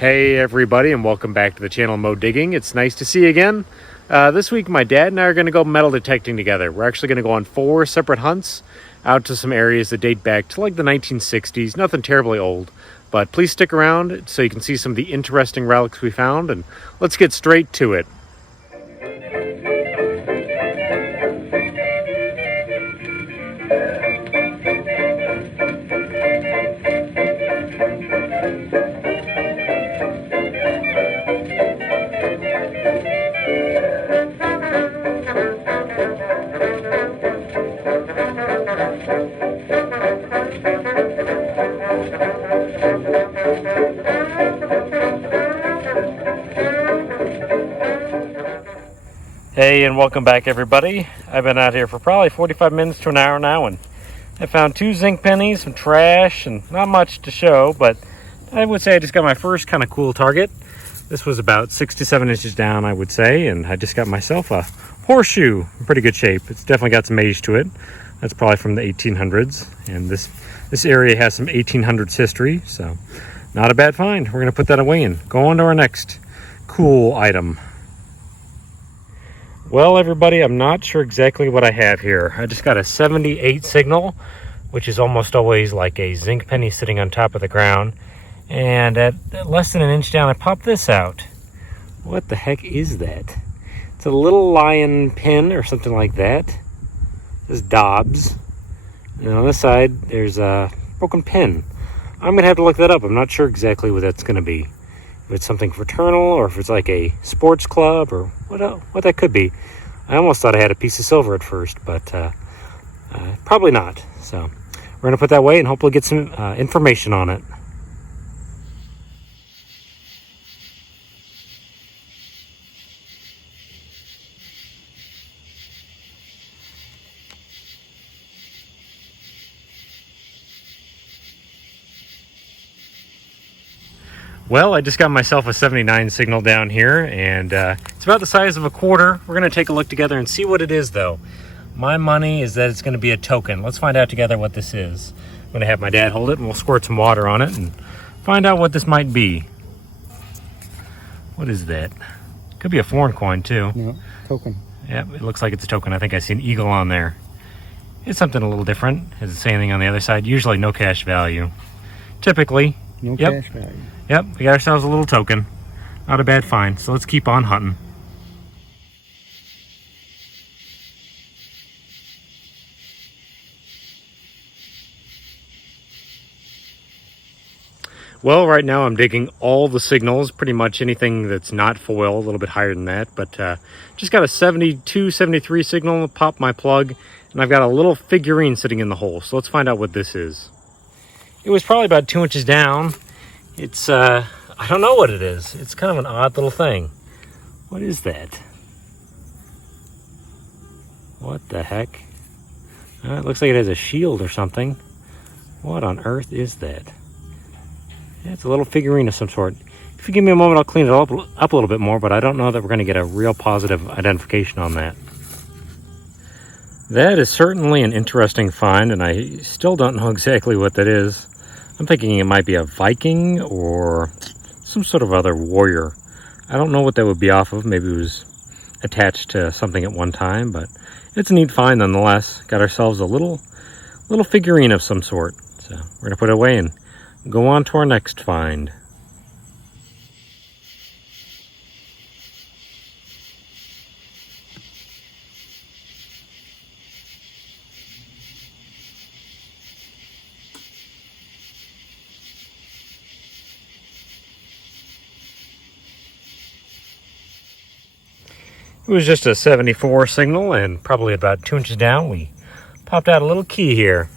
Hey everybody, and welcome back to the channel Mo Digging. It's nice to see you again. This week my dad and I are going to go metal detecting together. We're actually going to go on 4 separate hunts out to some areas that date back to like the 1960s. Nothing terribly old, but please stick around so you can see some of the interesting relics we found, and let's get straight to it. Hey, and welcome back everybody. I've been out here for probably 45 minutes to an hour now, and I found 2 zinc pennies, some trash, and not much to show, but I would say I just got my first kind of cool target. This was about 6 to 7 inches down, I would say, and I just got myself a horseshoe in pretty good shape. It's definitely got some age to it. That's probably from the 1800s, and this area has some 1800s history, so not a bad find. We're going to put that away and go on to our next cool item. Well, everybody, I'm not sure exactly what I have here. I just got a 78 signal, which is almost always like a zinc penny sitting on top of the ground. And at less than an inch down, I popped this out. What the heck is that? It's a little lion pin or something like that. This is Dobbs. And on this side, there's a broken pin. I'm going to have to look that up. I'm not sure exactly what that's going to be. If it's something fraternal, or if it's like a sports club, or what that could be. I almost thought I had a piece of silver at first, but probably not. So we're going to put that away and hopefully get some information on it. Well, I just got myself a 79 signal down here, and it's about the size of a quarter. We're going to take a look together and see what it is, though. My money is that it's going to be a token. Let's find out together what this is. I'm going to have my dad hold it, and we'll squirt some water on it and find out what this might be. What is that? Could be a foreign coin, too. No, token. Yeah, it looks like it's a token. I think I see an eagle on there. It's something a little different. Does it say anything on the other side? Usually no cash value. Typically. No cash value. Yep, we got ourselves a little token. Not a bad find, so let's keep on hunting. Well, right now I'm digging all the signals, pretty much anything that's not foil, a little bit higher than that, but just got a 72, 73 signal, pop my plug, and I've got a little figurine sitting in the hole, so let's find out what this is. It was probably about 2 inches down. It's, I don't know what it is. It's kind of an odd little thing. What is that? What the heck? It looks like it has a shield or something. What on earth is that? It's a little figurine of some sort. If you give me a moment, I'll clean it up a little bit more, but I don't know that we're going to get a real positive identification on that. That is certainly an interesting find, and I still don't know exactly what that is. I'm thinking it might be a Viking or some sort of other warrior. I don't know what that would be off of. Maybe it was attached to something at one time, but it's a neat find nonetheless. Got ourselves a little figurine of some sort. So we're going to put it away and go on to our next find. It was just a 74 signal, and probably about 2 inches down, we popped out a little key here.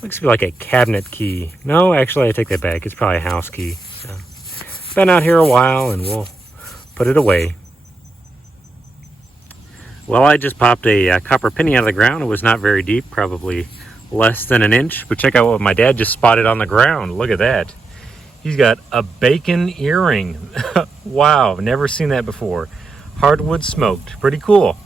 Looks to be like a cabinet key. No, actually, I take that back. It's probably a house key. So, been out here a while, and we'll put it away. Well, I just popped a copper penny out of the ground. It was not very deep, probably less than an inch. But check out what my dad just spotted on the ground. Look at that. He's got a bacon earring. Wow, never seen that before. Hardwood smoked. Pretty cool.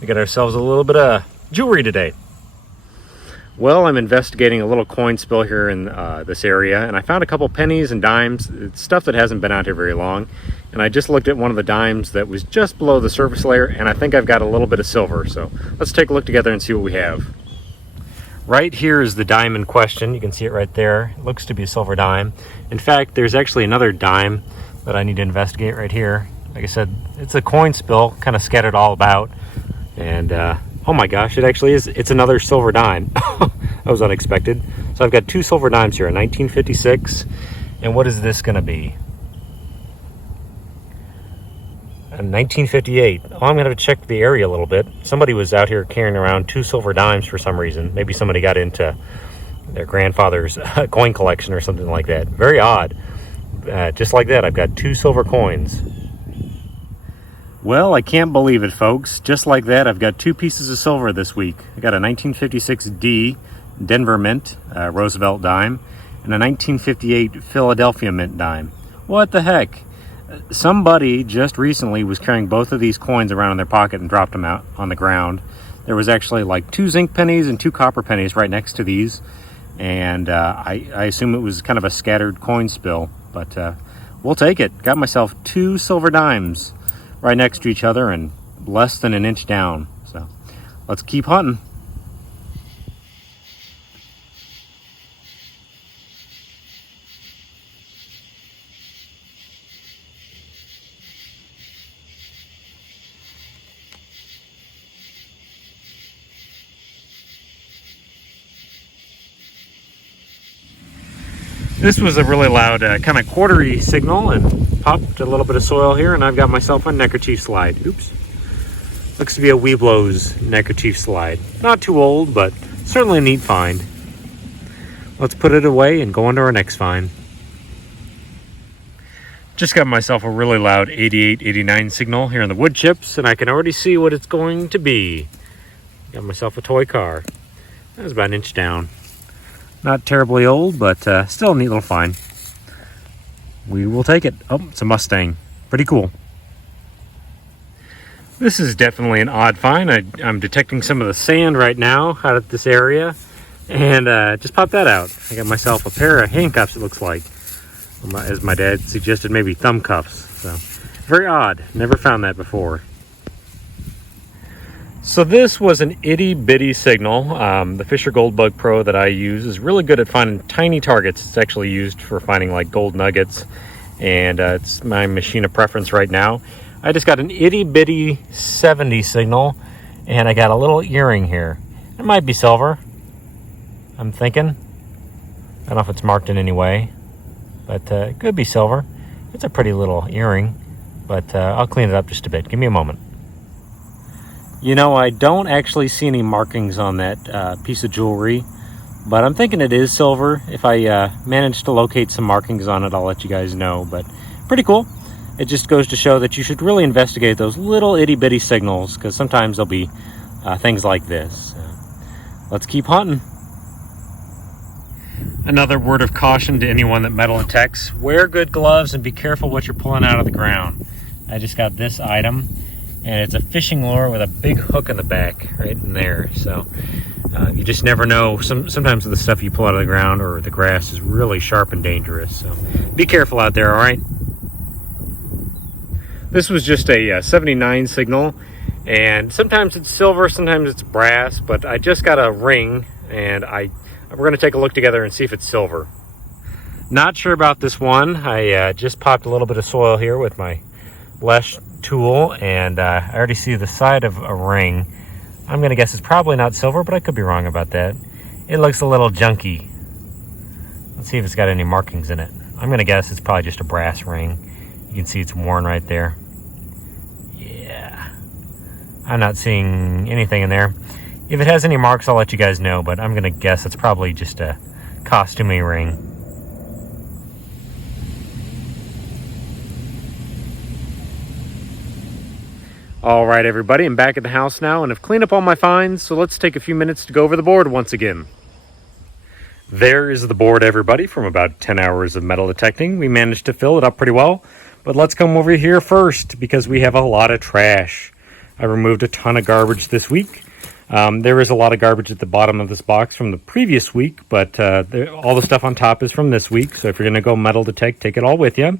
We got ourselves a little bit of jewelry today. Well, I'm investigating a little coin spill here in this area, and I found a couple pennies and dimes. It's stuff that hasn't been out here very long. And I just looked at one of the dimes that was just below the surface layer, and I think I've got a little bit of silver. So let's take a look together and see what we have. Right here is the dime in question. You can see it right there. It looks to be a silver dime. In fact, there's actually another dime that I need to investigate right here. Like I said, it's a coin spill, kind of scattered all about. And oh my gosh, it actually is. It's another silver dime. That was unexpected. So I've got two silver dimes here, a 1956. And what is this going to be? A 1958. Oh, I'm going to have to check the area a little bit. Somebody was out here carrying around two silver dimes for some reason. Maybe somebody got into their grandfather's coin collection or something like that. Very odd. Just like that, I've got two silver coins. Well, I can't believe it, folks. Just like that, I've got two pieces of silver this week. I got a 1956D Denver Mint Roosevelt dime and a 1958 Philadelphia Mint dime. What the heck? Somebody just recently was carrying both of these coins around in their pocket and dropped them out on the ground. There was actually like 2 zinc pennies and 2 copper pennies right next to these. And I assume it was kind of a scattered coin spill, but we'll take it. Got myself 2 silver dimes right next to each other and less than an inch down. So let's keep hunting. This was a really loud kind of quartery signal and popped a little bit of soil here, and I've got myself a neckerchief slide. Oops. Looks to be a Weeblo's neckerchief slide. Not too old, but certainly a neat find. Let's put it away and go on to our next find. Just got myself a really loud 88-89 signal here in the wood chips, and I can already see what it's going to be. Got myself a toy car. That was about an inch down. Not terribly old, but still a neat little find. We will take it. Oh, it's a Mustang. Pretty cool. This is definitely an odd find. I'm detecting some of the sand right now out of this area. And just popped that out. I got myself a pair of handcuffs, it looks like. As my dad suggested, maybe thumb cuffs. So very odd. Never found that before. So this was an itty bitty signal. The Fisher Gold Bug Pro that I use is really good at finding tiny targets. It's actually used for finding like gold nuggets, and it's my machine of preference right now. I just got an itty bitty 70 signal, and I got a little earring here. It might be silver, I'm thinking. I don't know if it's marked in any way, but it could be silver. It's a pretty little earring, but I'll clean it up just a bit. Give me a moment. You know, I don't actually see any markings on that piece of jewelry, but I'm thinking it is silver. If I manage to locate some markings on it, I'll let you guys know, but pretty cool. It just goes to show that you should really investigate those little itty-bitty signals, because sometimes there'll be things like this. Let's keep hunting. Another word of caution to anyone that metal detects: wear good gloves and be careful what you're pulling out of the ground. I just got this item, and it's a fishing lure with a big hook in the back right in there. So you just never know. Sometimes the stuff you pull out of the ground or the grass is really sharp and dangerous. So be careful out there, all right? This was just a 79 signal, and sometimes it's silver, sometimes it's brass, but I just got a ring, and we're going to take a look together and see if it's silver. Not sure about this one. I just popped a little bit of soil here with my Lesh tool, and I already see the side of a ring. I'm going to guess it's probably not silver, but I could be wrong about that. It looks a little junky. Let's see if it's got any markings in it. I'm going to guess it's probably just a brass ring. You can see it's worn right there. Yeah. I'm not seeing anything in there. If it has any marks, I'll let you guys know, but I'm going to guess it's probably just a costumey ring. All right, everybody, I'm back at the house now, and I've cleaned up all my finds, so let's take a few minutes to go over the board once again. There is the board, everybody, from about 10 hours of metal detecting. We managed to fill it up pretty well, but let's come over here first because we have a lot of trash. I removed a ton of garbage this week. There is a lot of garbage at the bottom of this box from the previous week, but all the stuff on top is from this week. So if you're going to go metal detect, take it all with you.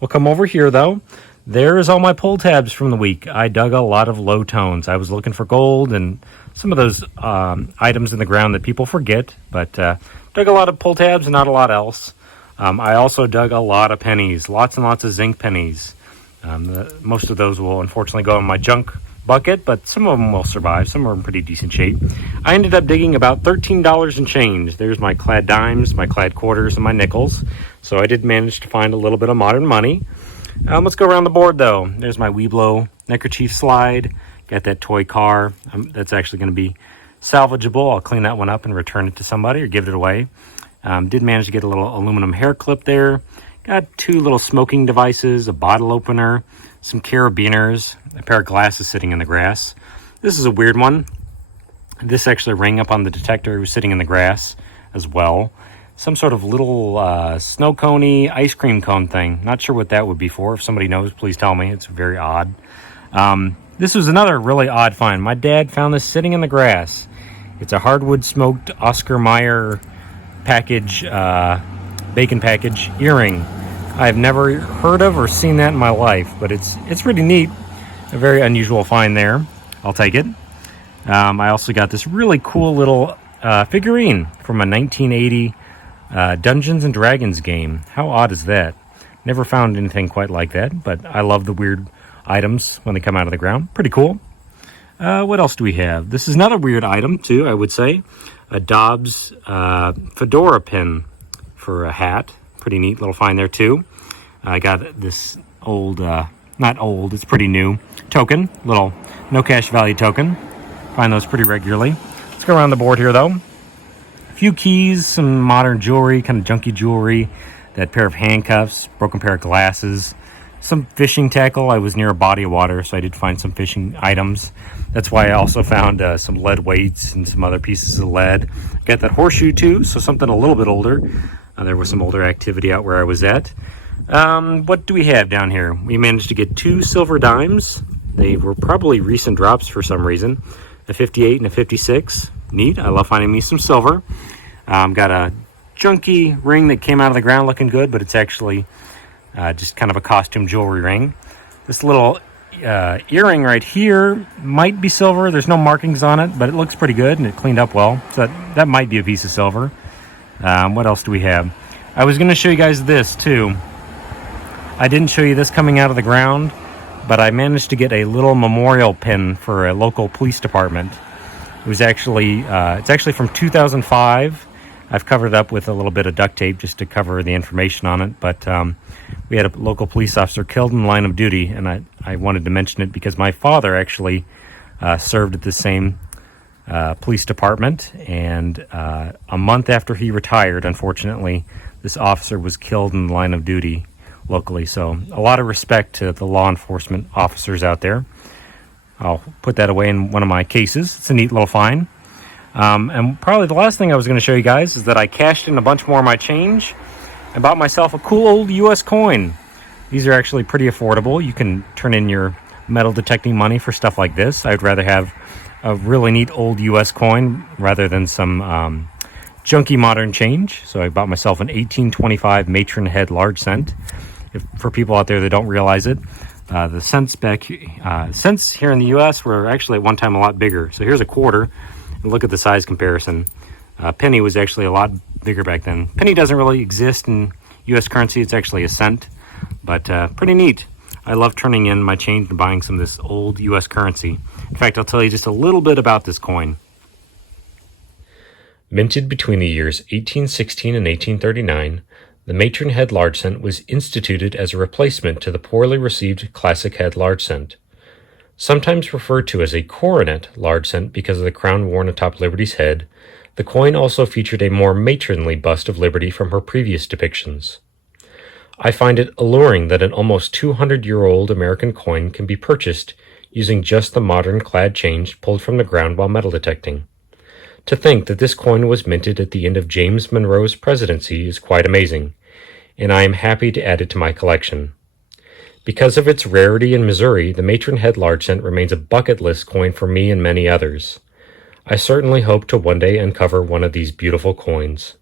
We'll come over here, though. There is all my pull tabs from the week. I dug a lot of low tones. I was looking for gold and some of those items in the ground that people forget, but dug a lot of pull tabs and not a lot else. I also dug a lot of pennies, lots and lots of zinc pennies. Most of those will unfortunately go in my junk bucket, but some of them will survive. Some are in pretty decent shape. I ended up digging about $13 and change. There's my clad dimes, my clad quarters, and my nickels. So I did manage to find a little bit of modern money. Let's go around the board, though. There's my Weeblo neckerchief slide. Got that toy car. That's actually going to be salvageable. I'll clean that one up and return it to somebody or give it away. Did manage to get a little aluminum hair clip there. Got two little smoking devices, a bottle opener, some carabiners, a pair of glasses sitting in the grass. This is a weird one. This actually rang up on the detector who was sitting in the grass as well. Some sort of little snow coney ice cream cone thing. Not sure what that would be for. If somebody knows, please tell me. It's very odd. This was another really odd find. My dad found this sitting in the grass. It's a hardwood smoked Oscar Mayer package, bacon package earring. I've never heard of or seen that in my life, but it's pretty neat. A very unusual find there. I'll take it. I also got this really cool little figurine from a 1980 Dungeons and Dragons game. How odd is that? Never found anything quite like that, but I love the weird items when they come out of the ground. Pretty cool. What else do we have? This is another weird item, too, I would say. A Dobbs fedora pin for a hat. Pretty neat little find there, too. I got this old, not old, it's pretty new, token. Little no cash value token. Find those pretty regularly. Let's go around the board here, though. A few keys, some modern jewelry, kind of junky jewelry. That pair of handcuffs, broken pair of glasses. Some fishing tackle. I was near a body of water, so I did find some fishing items. That's why I also found some lead weights and some other pieces of lead. Got that horseshoe, too, so something a little bit older. There was some older activity out where I was at. What do we have down here? We managed to get 2 silver dimes. They were probably recent drops for some reason. A 58 and a 56. Neat. I love finding me some silver. Got a junky ring that came out of the ground looking good, but it's actually just kind of a costume jewelry ring. This little earring right here might be silver. There's no markings on it, but it looks pretty good and it cleaned up well. So that might be a piece of silver. What else do we have? I was going to show you guys this too. I didn't show you this coming out of the ground, but I managed to get a little memorial pin for a local police department. It was actually, it's actually from 2005. I've covered it up with a little bit of duct tape just to cover the information on it, but we had a local police officer killed in the line of duty, and I wanted to mention it because my father actually served at the same police department, and a month after he retired, unfortunately, this officer was killed in the line of duty locally. So a lot of respect to the law enforcement officers out there. I'll put that away in one of my cases. It's a neat little find. And probably the last thing I was going to show you guys is that I cashed in a bunch more of my change and bought myself a cool old US coin. These are actually pretty affordable. You can turn in your metal detecting money for stuff like this. I'd rather have a really neat old US coin rather than some junky modern change. So I bought myself an 1825 matron head large cent. For people out there that don't realize it, the cents here in the US were actually at one time a lot bigger. So here's a quarter. And look at the size comparison. Penny was actually a lot bigger back then. Penny doesn't really exist in US currency. It's actually a cent, but pretty neat. I love turning in my change and buying some of this old US currency. In fact, I'll tell you just a little bit about this coin. Minted between the years 1816 and 1839, the matron head large cent was instituted as a replacement to the poorly received classic head large cent. Sometimes referred to as a coronet large cent because of the crown worn atop Liberty's head, the coin also featured a more matronly bust of Liberty from her previous depictions. I find it alluring that an almost 200-year-old American coin can be purchased using just the modern clad change pulled from the ground while metal detecting. To think that this coin was minted at the end of James Monroe's presidency is quite amazing, and I am happy to add it to my collection. Because of its rarity in Missouri, the matron head large cent remains a bucket list coin for me and many others. I certainly hope to one day uncover one of these beautiful coins.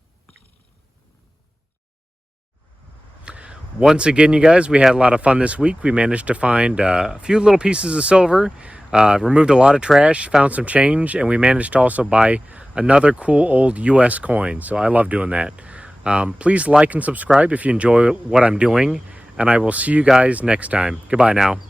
Once again, you guys, we had a lot of fun this week. We managed to find a few little pieces of silver, removed a lot of trash, found some change, and we managed to also buy another cool old US coin. So I love doing that. Please like and subscribe if you enjoy what I'm doing, and I will see you guys next time. Goodbye now.